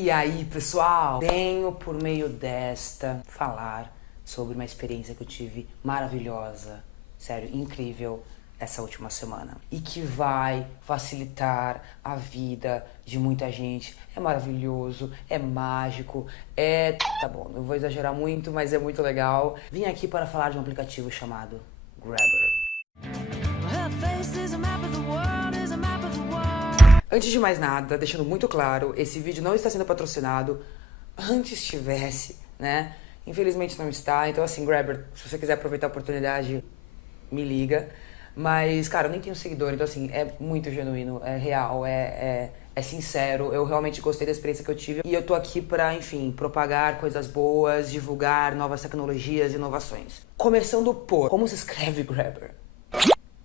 E aí, pessoal, venho por meio desta falar sobre uma experiência que eu tive maravilhosa, sério, incrível, essa última semana. E que vai facilitar a vida de muita gente. É maravilhoso, é mágico, tá bom, não vou exagerar muito, mas é muito legal. Vim aqui para falar de um aplicativo chamado Grabber. Antes de mais nada, deixando muito claro, esse vídeo não está sendo patrocinado. Antes tivesse, né? Infelizmente não está. Então assim, Grabber, se você quiser aproveitar a oportunidade, me liga. Mas, cara, eu nem tenho seguidor, então assim, é muito genuíno, é real, é sincero. Eu realmente gostei da experiência que eu tive. E eu tô aqui pra, enfim, propagar coisas boas, divulgar novas tecnologias e inovações. Começando por como se escreve Grabber.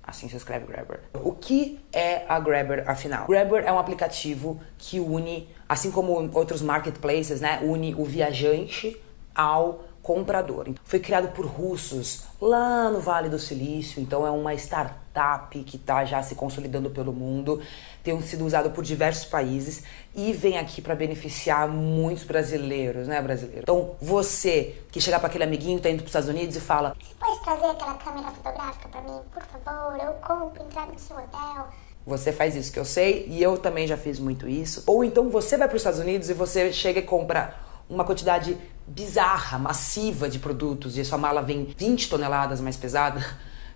Assim se escreve Grabber. O que é a Grabber, afinal? Grabber é um aplicativo que une, assim como outros marketplaces, né? Une o viajante ao comprador. Foi criado por russos lá no Vale do Silício, então é uma startup que está já se consolidando pelo mundo, tem sido usado por diversos países e vem aqui para beneficiar muitos brasileiros, né, brasileiro? Então você que chegar para aquele amiguinho que tá indo para os Estados Unidos e fala: "Você pode trazer aquela câmera fotográfica para mim, por favor? Eu compro, entrego no seu hotel." Você faz isso, que eu sei, e eu também já fiz muito isso. Ou então você vai para os Estados Unidos e você chega e compra uma quantidade bizarra, massiva de produtos, e a sua mala vem 20 toneladas mais pesada,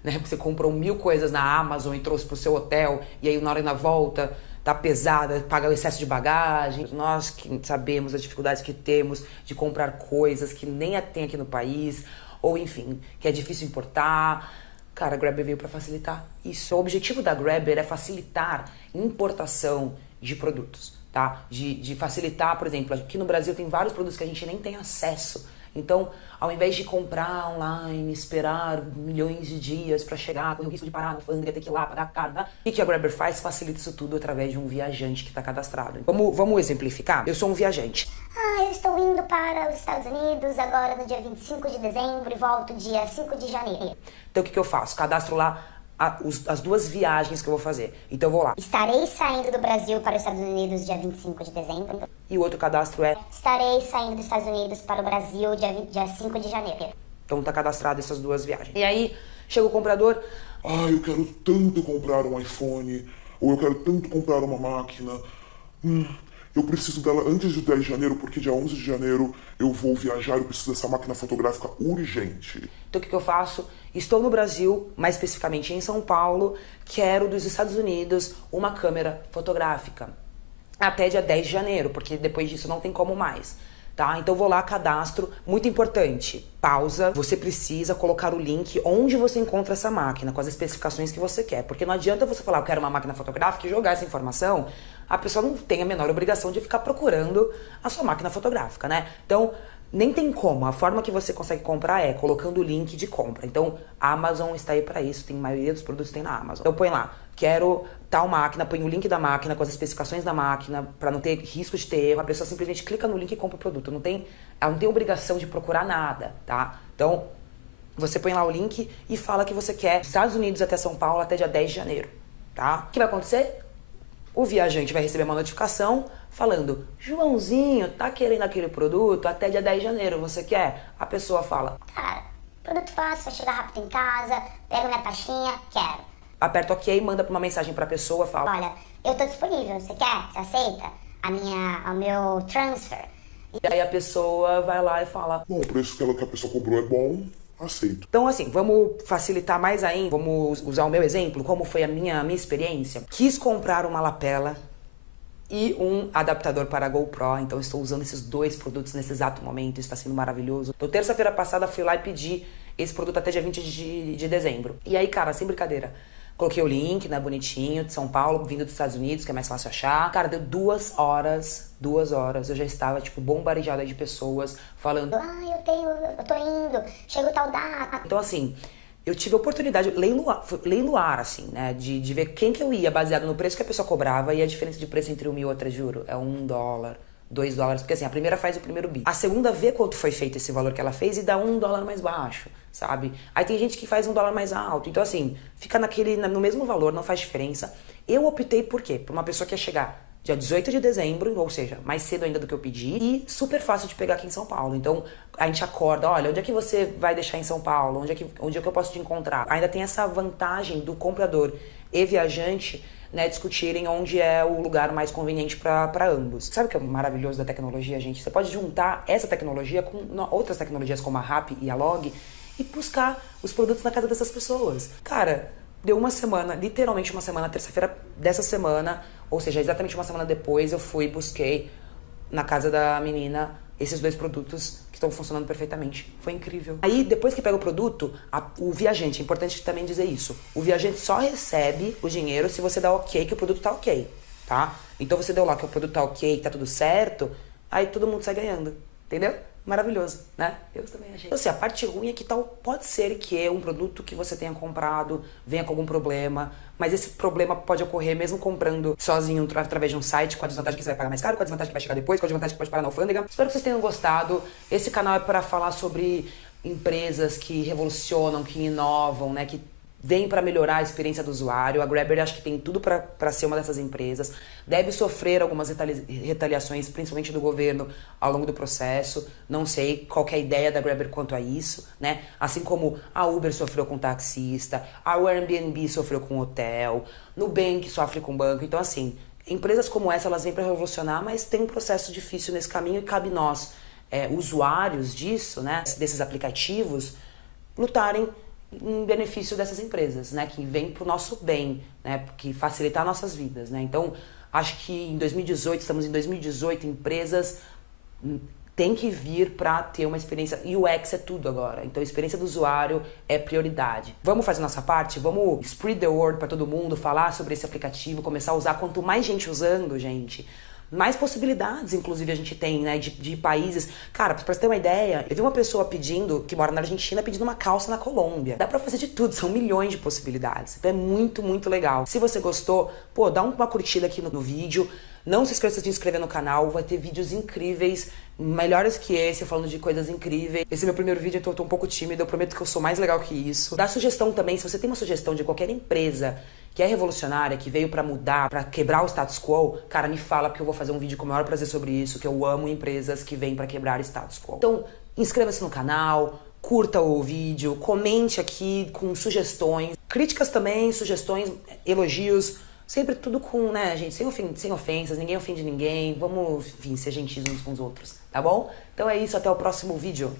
né? Porque você comprou 1000 coisas na Amazon e trouxe pro seu hotel, e aí na hora da volta tá pesada, paga o excesso de bagagem. Nós que sabemos as dificuldades que temos de comprar coisas que nem tem aqui no país, ou enfim, que é difícil importar. Cara, a Grabber veio para facilitar isso. O objetivo da Grabber é facilitar importação de produtos, tá? De facilitar, por exemplo, aqui no Brasil tem vários produtos que a gente nem tem acesso. Então, ao invés de comprar online, esperar milhões de dias para chegar, com o risco de parar na alfândega, ter que ir lá, pagar caro, né? O que a Grabber faz? Facilita isso tudo através de um viajante que está cadastrado. Vamos exemplificar? Eu sou um viajante. Eu estou indo para os Estados Unidos agora no dia 25 de dezembro e volto dia 5 de janeiro. Então, o que eu faço? Cadastro lá as duas viagens que eu vou fazer. Então eu vou lá. Estarei saindo do Brasil para os Estados Unidos dia 25 de dezembro. E o outro cadastro é: estarei saindo dos Estados Unidos para o Brasil dia 5 de janeiro. Então tá cadastrado essas duas viagens. E aí, chega o comprador: eu quero tanto comprar um iPhone, ou eu quero tanto comprar uma máquina. Eu preciso dela antes de 10 de janeiro, porque dia 11 de janeiro eu vou viajar, eu preciso dessa máquina fotográfica urgente. Então o que eu faço? Estou no Brasil, mais especificamente em São Paulo, quero dos Estados Unidos uma câmera fotográfica. Até dia 10 de janeiro, porque depois disso não tem como mais. Tá? Então vou lá, cadastro. Muito importante, pausa. Você precisa colocar o link onde você encontra essa máquina, com as especificações que você quer. Porque não adianta você falar: eu quero uma máquina fotográfica, e jogar essa informação. A pessoa não tem a menor obrigação de ficar procurando a sua máquina fotográfica, né? Então, nem tem como. A forma que você consegue comprar é colocando o link de compra. Então, a Amazon está aí para isso. Tem a maioria dos produtos tem na Amazon. Então, põe lá: quero tal máquina, põe o link da máquina com as especificações da máquina, para não ter risco de ter erro. A pessoa simplesmente clica no link e compra o produto. Ela não tem obrigação de procurar nada, tá? Então, você põe lá o link e fala que você quer Estados Unidos até São Paulo até dia 10 de janeiro, tá? O que vai acontecer? O viajante vai receber uma notificação falando: Joãozinho, tá querendo aquele produto até dia 10 de janeiro, você quer? A pessoa fala: cara, produto fácil, vai chegar rápido em casa, pego minha taxinha, quero. Aperta OK, manda uma mensagem pra pessoa, fala: olha, eu tô disponível, você quer? Você aceita o meu transfer? E aí a pessoa vai lá e fala: bom, o preço que a pessoa comprou é bom, aceito. Então assim, vamos facilitar mais ainda, vamos usar o meu exemplo, como foi a minha experiência. Quis comprar uma lapela e um adaptador para a GoPro, então estou usando esses dois produtos nesse exato momento, está sendo maravilhoso. Então terça-feira passada fui lá e pedi esse produto até dia 20 de dezembro. E aí, cara, sem brincadeira, coloquei o link, né, bonitinho, de São Paulo, vindo dos Estados Unidos, que é mais fácil achar. Cara, deu 2 horas, eu já estava, tipo, bombardeada de pessoas falando: eu tô indo, chegou tal data. Então, assim, eu tive a oportunidade, leiloar, assim, né, de ver quem que eu ia, baseado no preço que a pessoa cobrava, e a diferença de preço entre uma e outra, juro, é $1, $2, porque assim, a primeira faz o primeiro bid. A segunda vê quanto foi feito esse valor que ela fez e dá $1 mais baixo, sabe? Aí tem gente que faz $1 mais alto, então assim, fica no mesmo valor, não faz diferença. Eu optei por quê? Por uma pessoa que ia chegar dia 18 de dezembro, ou seja, mais cedo ainda do que eu pedi, e super fácil de pegar aqui em São Paulo. Então, a gente acorda, olha, onde é que você vai deixar em São Paulo? Onde é que eu posso te encontrar? Ainda tem essa vantagem do comprador e viajante, né, discutirem onde é o lugar mais conveniente para ambos. Sabe o que é maravilhoso da tecnologia, gente? Você pode juntar essa tecnologia com outras tecnologias como a Rappi e a Log e buscar os produtos na casa dessas pessoas. Cara, deu uma semana, literalmente uma semana, terça-feira dessa semana, ou seja, exatamente uma semana depois, eu fui e busquei na casa da menina esses 2 produtos que estão funcionando perfeitamente. Foi incrível. Aí, depois que pega o produto, o viajante, é importante também dizer isso, o viajante só recebe o dinheiro se você dá ok que o produto tá ok, tá? Então você deu lá que o produto tá ok, que tá tudo certo, aí todo mundo sai ganhando, entendeu? Maravilhoso, né? Eu também achei. Então, assim, a parte ruim é que pode ser que um produto que você tenha comprado venha com algum problema, mas esse problema pode ocorrer mesmo comprando sozinho através de um site, com a desvantagem que você vai pagar mais caro, com a desvantagem que vai chegar depois, com a desvantagem que pode parar na alfândega. Espero que vocês tenham gostado. Esse canal é para falar sobre empresas que revolucionam, que inovam, né? Que vem para melhorar a experiência do usuário. A Grabber acho que tem tudo para ser uma dessas empresas. Deve sofrer algumas retaliações, principalmente do governo, ao longo do processo. Não sei qual que é a ideia da Grabber quanto a isso, né? Assim como a Uber sofreu com taxista, a Airbnb sofreu com hotel, Nubank sofre com banco. Então, assim, empresas como essa, elas vêm para revolucionar, mas tem um processo difícil nesse caminho e cabe nós, usuários disso, né? Desses aplicativos, lutarem em benefício dessas empresas, né, que vem pro nosso bem, né, que facilitar nossas vidas, né. Então, acho que em 2018, estamos em 2018, empresas têm que vir para ter uma experiência, e o UX é tudo agora, então a experiência do usuário é prioridade. Vamos fazer nossa parte, vamos spread the word para todo mundo, falar sobre esse aplicativo, começar a usar, quanto mais gente usando, gente, mais possibilidades, inclusive, a gente tem, né, de países. Cara, pra você ter uma ideia, eu vi uma pessoa pedindo, que mora na Argentina, pedindo uma calça na Colômbia. Dá pra fazer de tudo, são milhões de possibilidades. Então é muito, muito legal. Se você gostou, pô, dá uma curtida aqui no vídeo. Não se esqueça de se inscrever no canal, vai ter vídeos incríveis, melhores que esse, falando de coisas incríveis. Esse é meu primeiro vídeo, então eu tô um pouco tímida, eu prometo que eu sou mais legal que isso. Dá sugestão também, se você tem uma sugestão de qualquer empresa que é revolucionária, que veio pra mudar, pra quebrar o status quo, cara, me fala, porque eu vou fazer um vídeo com o maior prazer sobre isso, que eu amo empresas que vêm pra quebrar o status quo. Então, inscreva-se no canal, curta o vídeo, comente aqui com sugestões, críticas também, sugestões, elogios, sempre tudo com, né, gente, sem ofensas, ninguém ofende ninguém, vamos, enfim, ser gentis uns com os outros, tá bom? Então é isso, até o próximo vídeo.